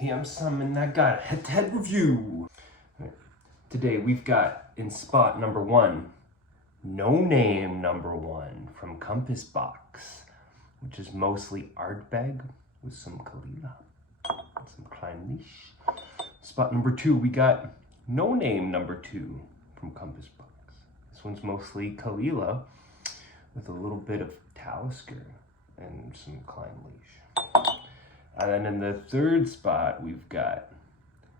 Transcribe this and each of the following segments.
Hey, I'm Sam and I got a head-to-head review. Today we've got in spot number 1, no name number 1 from Compass Box, which is mostly Ardbeg with some Caol Ila and some Klein Leash. Spot number 2, we got no name number 2 from Compass Box. This one's mostly Caol Ila with a little bit of Talisker and some Klein Leash. And then in the third spot, we've got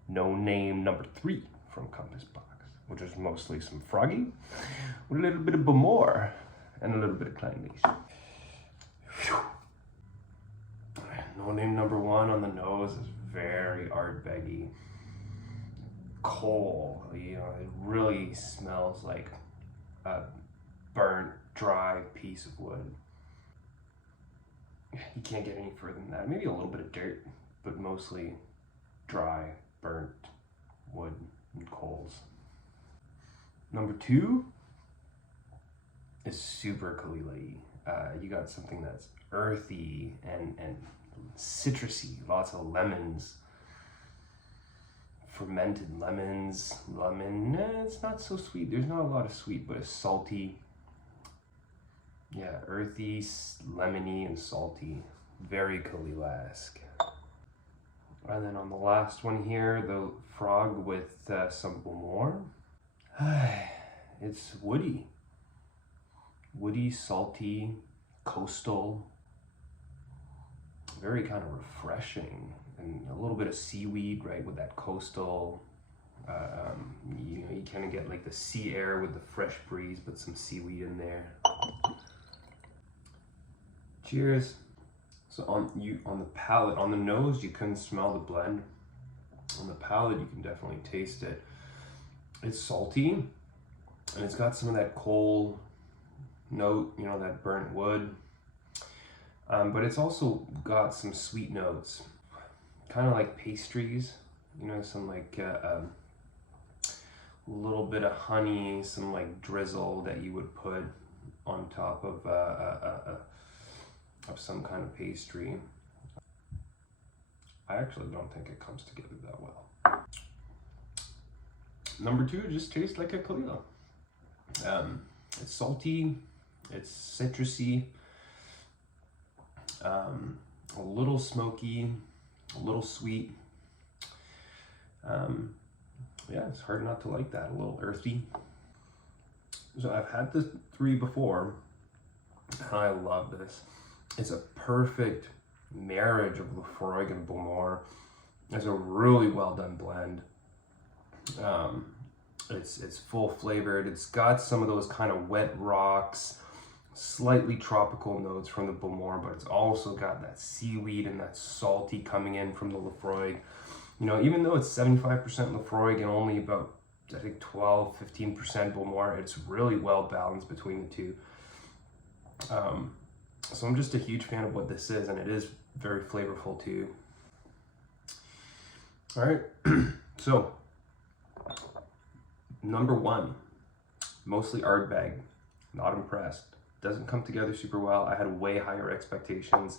no name number 3 from Compass Box, which is mostly some Froggy with a little bit of Bowmore and a little bit of Klein Leash. No name number 1 on the nose is very Ardbeggy. Coal, you know, it really smells like a burnt, dry piece of wood. You can't get any further than that. Maybe a little bit of dirt, but mostly dry, burnt wood and coals. Number 2 is super Caol Ila-y. You got something that's earthy and citrusy, lots of lemons, fermented lemons, it's not so sweet. There's not a lot of sweet, but it's salty. Yeah, earthy, lemony, and salty. Very Caol Ila-esque. And then on the last one here, the frog with some Bowmore. It's woody. Woody, salty, coastal. Very kind of refreshing. And a little bit of seaweed, right, with that coastal. You kind of get like the sea air with the fresh breeze, but some seaweed in there. Cheers. So on the palate, on the nose, you couldn't smell the blend. On the palate, you can definitely taste it. It's salty, and it's got some of that coal note, you know, that burnt wood. But it's also got some sweet notes, kind of like pastries, you know, some like a little bit of honey, some like drizzle that you would put on top of some kind of pastry. I actually don't think it comes together that well. Number 2 just tastes like a Caol Ila. It's salty, it's citrusy, a little smoky, a little sweet. Yeah, it's hard not to like that, a little earthy. So I've had the 3 before, and I love this. It's a perfect marriage of Laphroaig and Bowmore. It's a really well done blend. It's full flavored. It's got some of those kind of wet rocks, slightly tropical notes from the Bowmore, but it's also got that seaweed and that salty coming in from the Laphroaig. You know, even though it's 75% Laphroaig and only about, I think, 12-15% Bowmore, it's really well balanced between the two. So I'm just a huge fan of what this is, and it is very flavorful too. All right, so number 1, mostly Ardbeg, not impressed. Doesn't come together super well. I had way higher expectations.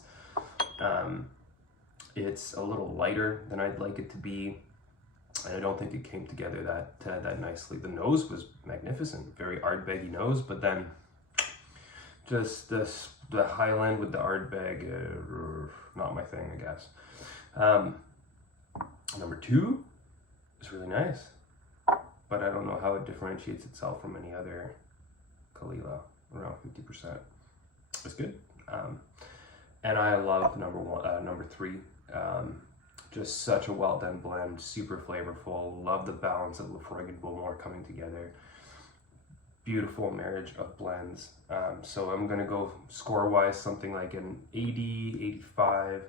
It's a little lighter than I'd like it to be, and I don't think it came together that nicely. The nose was magnificent, very Ardbeggy nose, but then just the Highland with the Ardbeg, not my thing, I guess. Number 2 is really nice, but I don't know how it differentiates itself from any other Caol Ila, around 50%. It's good. And I love number 3. Just such a well done blend, super flavorful. Love the balance of Laphroaig and Bowmore coming together. Beautiful marriage of blends. So I'm gonna go score-wise something like an 80, 85,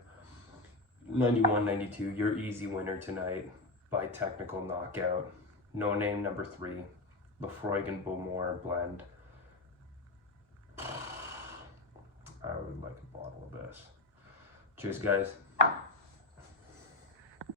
91, 92. Your easy winner tonight by technical knockout. No name number 3, Laphroaig and Bowmore blend. I would like a bottle of this. Cheers, guys.